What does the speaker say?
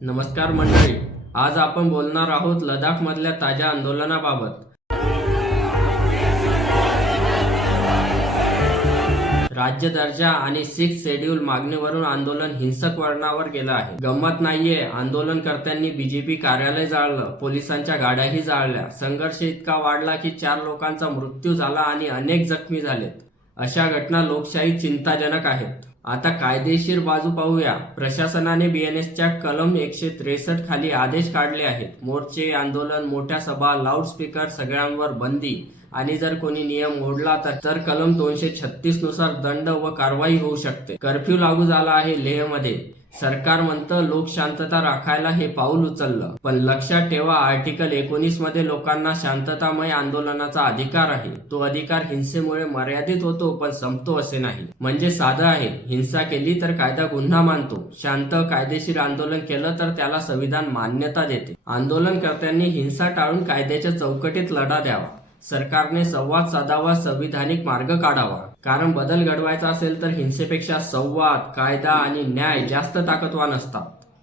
नमस्कार मंडळी, आज आपण बोलणार आहोत लडाखमधल्या ताज्या आंदोलनाबाबत। राज्य दर्जा आणि 6 शेड्यूल मागणीवरून आंदोलन हिंसक वळणावर गेलं आहे। गंमत नाहीये, आंदोलनकर्त्यांनी बीजेपी कार्यालय जाळलं, पोलिसांच्या गाड्याही जाळल्या। संघर्ष इतका वाढला की 4 लोकांचा मृत्यू झाला आणि अनेक जखमी झालेत। अशा घटना लोकशाही चिंताजनक आहेत। आता कायदेशीर बाजू पाहूया। प्रशासनाने बीएनएसच्या कलम 163 खाली आदेश काढले आहेत। मोर्चे, आंदोलन, मोठ्या सभा, लाऊडस्पीकर सगळ्यांवर बंदी आणि जर कोणी नियम मोडला तर कलम 236 नुसार दंड व कारवाई होऊ शकते। कर्फ्यू लागू झाला आहे लेहमध्ये। सरकार म्हणतं लोक शांतता राखायला हे पाऊल उचललं, पण लक्षात ठेवा आर्टिकल 19 मध्ये लोकांना शांततामय आंदोलनाचा अधिकार आहे। तो अधिकार हिंसेमुळे मर्यादित होतो पण संपतो असे नाही। म्हणजे साधं आहे, हिंसा केली तर कायदा गुन्हा मानतो, शांत कायदेशीर आंदोलन केलं तर त्याला संविधान मान्यता देते। आंदोलनकर्त्यांनी हिंसा टाळून कायद्याच्या चौकटीत लढा द्यावा। सरकारने संवाद साधावा, संविधानिक मार्ग काढावा। कारण बदल घडवायचा असेल तर हिंसेपेक्षा संवाद, कायदा आणि न्याय जास्त ताकदवान असतात।